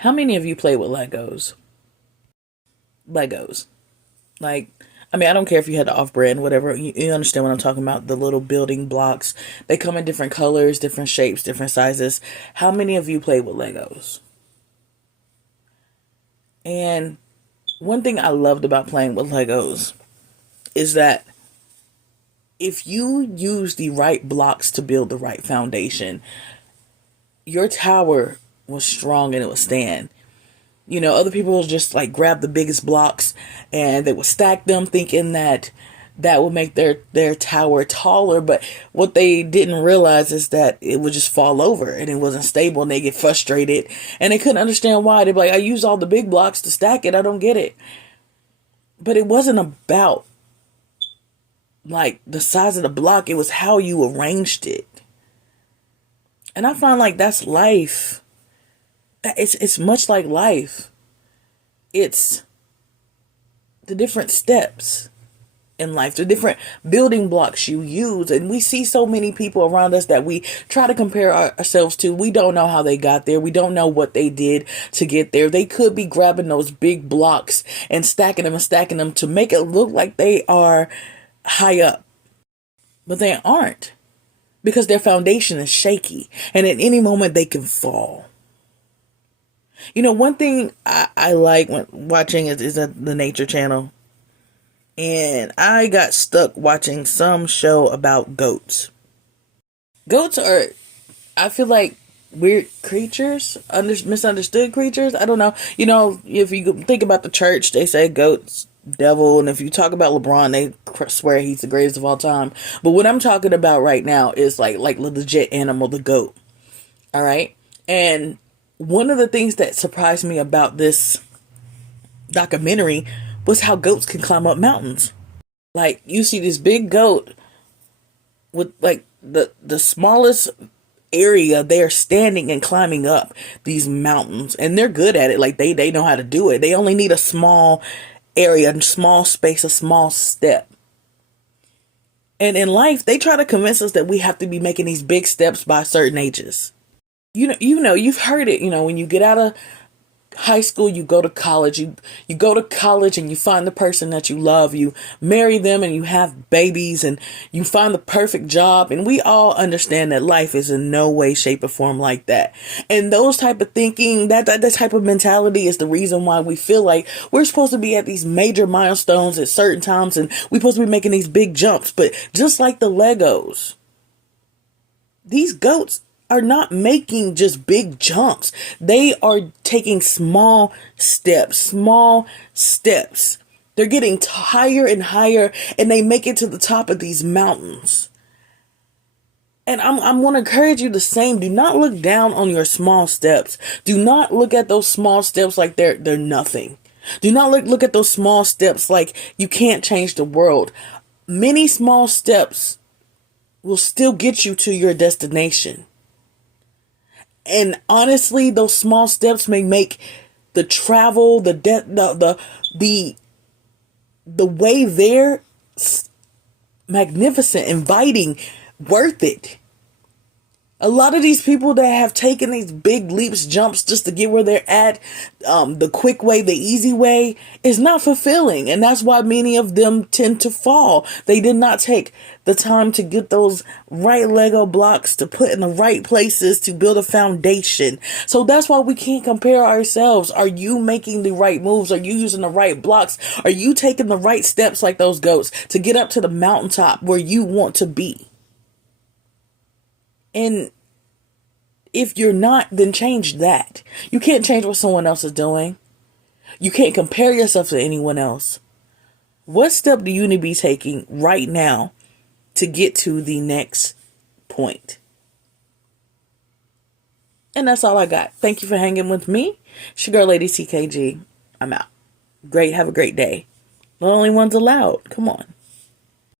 How many of you play with Legos? Legos. Like, I mean, I don't care if you had the off brand, whatever. You understand what I'm talking about. The little building blocks. They come in different colors, different shapes, different sizes. How many of you play with Legos? And one thing I loved about playing with Legos is that if you use the right blocks to build the right foundation, your tower was strong and it would stand. You know, other people will just like grab the biggest blocks and they would stack them thinking that that would make their tower taller. But what they didn't realize is that it would just fall over and it wasn't stable and they get frustrated and they couldn't understand why. They'd be like, I use all the big blocks to stack it. I don't get it. But it wasn't about like the size of the block. It was how you arranged it. And I find like that's life. It's much like life. It's the different steps in life, the different building blocks you use. And we see so many people around us that we try to compare ourselves to. We don't know how they got there. We don't know what they did to get there. They could be grabbing those big blocks and stacking them to make it look like they are high up. But they aren't, because their foundation is shaky. And at any moment they can fall. You know, one thing I like when watching is the Nature Channel. And I got stuck watching some show about goats. Goats are, I feel like, weird creatures, misunderstood creatures. I don't know. You know, if you think about the church, they say goats, devil. And if you talk about LeBron, they swear he's the greatest of all time. But what I'm talking about right now is like legit animal, the goat. All right. And one of the things that surprised me about this documentary was how goats can climb up mountains. Like, you see this big goat with like the smallest area, they're standing and climbing up these mountains, and they're good at it. Like they know how to do it. They only need a small area, a small space, a small step. And in life, they try to convince us that we have to be making these big steps by certain ages. You've heard it, when you get out of high school, you go to college, you go to college and you find the person that you love, you marry them and you have babies and you find the perfect job. And we all understand that life is in no way, shape or form like that. And those type of thinking, that type of mentality is the reason why we feel like we're supposed to be at these major milestones at certain times and we're supposed to be making these big jumps. But just like the Legos, these goats are not making just big jumps. They are taking small steps. They're getting higher and higher, and they make it to the top of these mountains. And I'm going to encourage you the same. Do not look down on your small steps. Do not look at those small steps like they're nothing. Do not look at those small steps like you can't change the world. Many small steps will still get you to your destination. And honestly, those small steps may make the travel, the way there magnificent, inviting, worth it. A lot of these people that have taken these big leaps, jumps just to get where they're at, the quick way, the easy way, is not fulfilling. And that's why many of them tend to fall. They did not take the time to get those right Lego blocks to put in the right places to build a foundation. So that's why we can't compare ourselves. Are you making the right moves? Are you using the right blocks? Are you taking the right steps like those goats to get up to the mountaintop where you want to be? And if you're not, then change that. You can't change what someone else is doing. You can't compare yourself to anyone else. What step do you need to be taking right now to get to the next point? And that's all I got. Thank you for hanging with me. It's your girl, Lady TKG. I'm out. Have a great day. The only ones allowed. Come on.